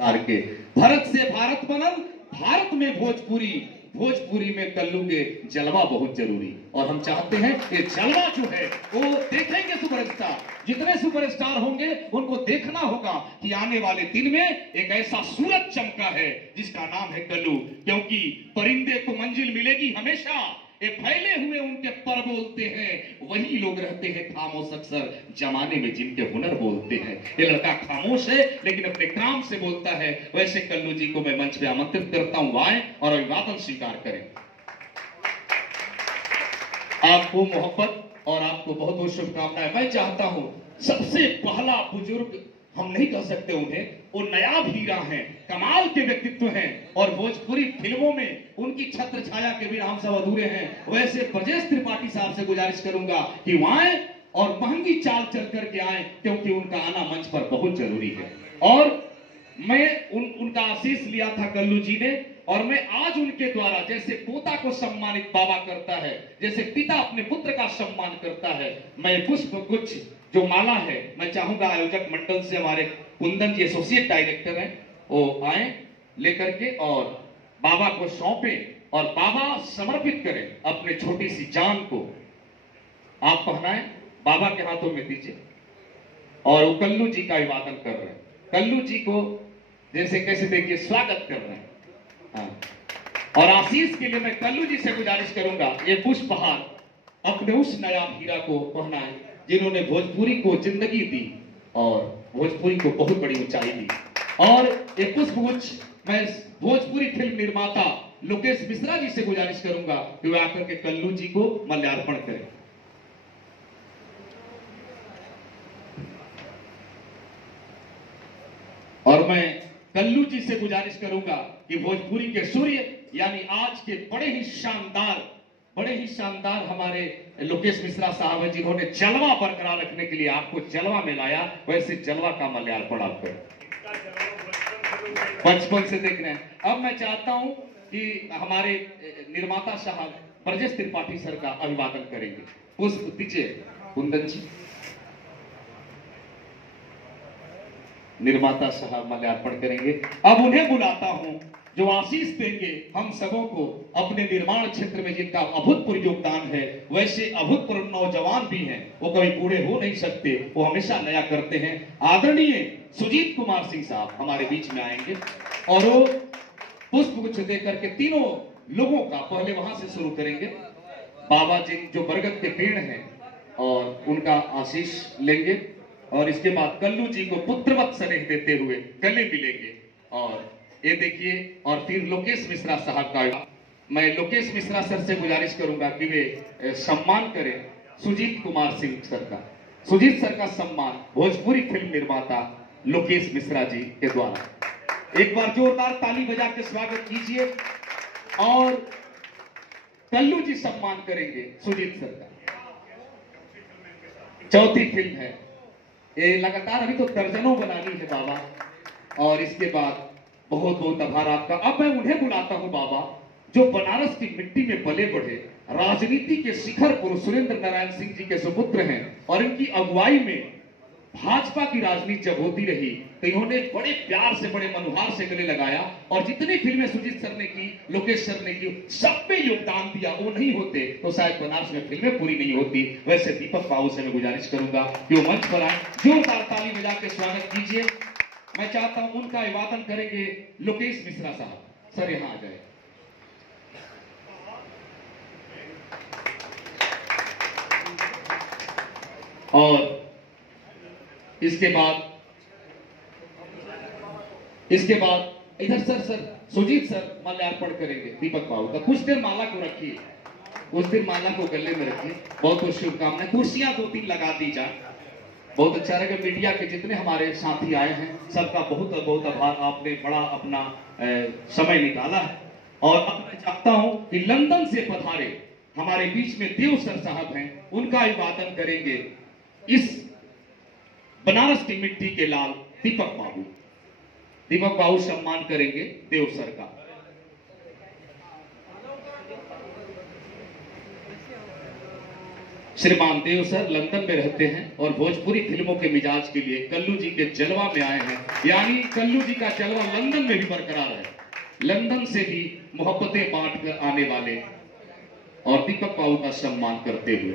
के भरत से भारत बनल, भारत में भोजपुरी, भोजपुरी में कल्लू के जलवा बहुत जरूरी। और हम चाहते हैं कि जलवा जो है वो देखेंगे सुपरस्टार, जितने सुपरस्टार होंगे उनको देखना होगा कि आने वाले दिन में एक ऐसा सूरज चमका है जिसका नाम है कल्लू। क्योंकि परिंदे को मंजिल मिलेगी हमेशा, ये फैले हुए उनके पर बोलते हैं, वही लोग रहते हैं खामोश अक्सर जमाने में जिनके हुनर बोलते हैं। ये लड़का खामोश है लेकिन अपने काम से बोलता है। वैसे कल्लू जी को मैं मंच पे आमंत्रित करता हूं, आए और अभिवादन स्वीकार करें। आपको मोहब्बत और आपको बहुत बहुत शुभकामनाएं। मैं चाहता हूं सबसे पहला बुजुर्ग, हम नहीं कह सकते उन्हें, वो नयाब हीरा हैं, कमाल के व्यक्तित्व हैं और भोजपुरी फिल्मों में उनकी छत्र छाया के बिना हम सब अधूरे हैं। वैसे ब्रजेश त्रिपाठी साहब से गुजारिश करूंगा कि वो आए और महंगी चाल चल करके आए, क्योंकि उनका आना मंच पर बहुत जरूरी है। और मैं उनका आशीष लिया था कल्लू जी ने, और मैं आज उनके द्वारा जैसे पोता को सम्मानित बाबा करता है, जैसे पिता अपने पुत्र का सम्मान करता है, मैं पुष्प गुच्छ जो माला है, मैं चाहूंगा आयोजक मंडल से हमारे कुंदन जी एसोसिएट डायरेक्टर हैं, वो आए लेकर के और बाबा को सौंपें और बाबा समर्पित करें अपने छोटी सी जान को। आप पहनाएं, बाबा के हाथों में दीजिए और वो कल्लू जी का अभिवादन कर रहे हैं। कल्लू जी को जैसे कैसे देखिए स्वागत कर रहे हैं। हाँ। और आशीष के लिए मैं कल्लू जी से गुजारिश करूंगा ये पुष्पहार अपने उस नयाब हीरा को पहनाएं जिन्होंने भोजपुरी को जिंदगी दी और भोजपुरी को बहुत बड़ी ऊंचाई दी। और ये पुष्पगुच्छ मैं भोजपुरी फिल्म निर्माता लोकेश मिश्रा जी से गुजारिश करूंगा कि वे आकर के कल्लू जी को माल्यार्पण करें। और मैं कल्लू जी से गुजारिश करूंगा कि भोजपुरी के सूर्य यानी आज के बड़े ही शानदार हमारे लोकेश मिश्रा साहब हैं, जिन्होंने जलवा बरकरार रखने के लिए आपको जलवा में लाया, वैसे जलवा का माल्यार्पण आप करें। बचपन से देख रहे हैं। अब मैं चाहता हूं कि हमारे निर्माता साहब ब्रजेश त्रिपाठी सर का अभिवादन करेंगे। पुष्प दीजिए कुंदन जी। निर्माता साहब माल्यार्पण करेंगे। अब उन्हें बुलाता हूं जो आशीष देंगे हम सबों को अपने निर्माण क्षेत्र में, जिनका अभूतपूर्व योगदान है। वैसे अभूतपूर्व नौजवान भी हैं, वो कभी बूढ़े हो नहीं सकते, वो हमेशा नया करते हैं। आदरणीय सुजीत कुमार सिंह साहब हमारे बीच में आएंगे और वो पुष्पगुच्छ देकर के तीनों लोगों का पहले वहां से शुरू करेंगे। बाबा जी जो बरगद के पेड़ हैं और उनका आशीष लेंगे और इसके बाद कल्लू जी को पुत्रवत स्नेह देते हुए गले मिलेंगे। और ये देखिए, और फिर लोकेश मिश्रा साहब का मैं लोकेश मिश्रा सर से गुजारिश करूंगा कि वे सम्मान करें सुजीत कुमार सिंह सर का। सुजीत सर का सम्मान भोजपुरी फिल्म निर्माता लोकेश मिश्रा जी के द्वारा। एक बार जोरदार ताली बजा के स्वागत कीजिए। और कल्लू जी सम्मान करेंगे सुजीत सर का। चौथी फिल्म है ये, लगातार अभी तो दर्जनों बनानी है बाबा। और इसके बाद बहुत बहुत आभार आपका। अब मैं उन्हें बुलाता हूं बाबा जो बनारस की मिट्टी में पले बढ़े, राजनीति के शिखर पुरुष सुरेंद्र नारायण सिंह जी के सुपुत्र हैं। और इनकी अगुवाई में भाजपा की राजनीति जब होती रही तो इन्होंने बड़े प्यार से, बड़े मनुहार से गले लगाया। और जितनी फिल्में सुजीत सर ने की, लोकेश सर ने की, सब में योगदान दिया। वो नहीं होते तो शायद बनारस में फिल्में पूरी नहीं होती। वैसे दीपक बाबू से मैं गुजारिश करूंगा कि वो मंच पर आए, जोरदार ताली बजा के स्वागत कीजिए। मैं चाहता हूं उनका अभिवादन करेंगे लोकेश मिश्रा साहब। सर यहां आ जाए। और इसके बाद इधर सर सुजीत सर माल्यार्पण करेंगे दीपक बाबू का। कुछ देर माला को रखिए, कुछ देर माला को गले में रखिए। बहुत बहुत शुभकामनाएं। कुर्सियां 2-3 लगा दी जाए, बहुत अच्छा रहेगा। मीडिया के जितने हमारे साथी आए हैं सबका बहुत बहुत आभार, आपने बड़ा अपना समय निकाला है। और अब मैं चाहता हूं कि लंदन से पधारे हमारे बीच में देव सर साहब हैं, उनका अभिवादन करेंगे इस बनारस की मिट्टी के लाल दीपक बाबू। दीपक बाबू सम्मान करेंगे देव सर का। श्रीमान देव सर लंदन में रहते हैं और भोजपुरी फिल्मों के मिजाज के लिए कल्लू जी के जलवा में आए हैं, यानी कल्लू जी का जलवा लंदन में भी बरकरार है। लंदन से भी मोहब्बतें बांट कर आने वाले और दीपक बाबू का सम्मान करते हुए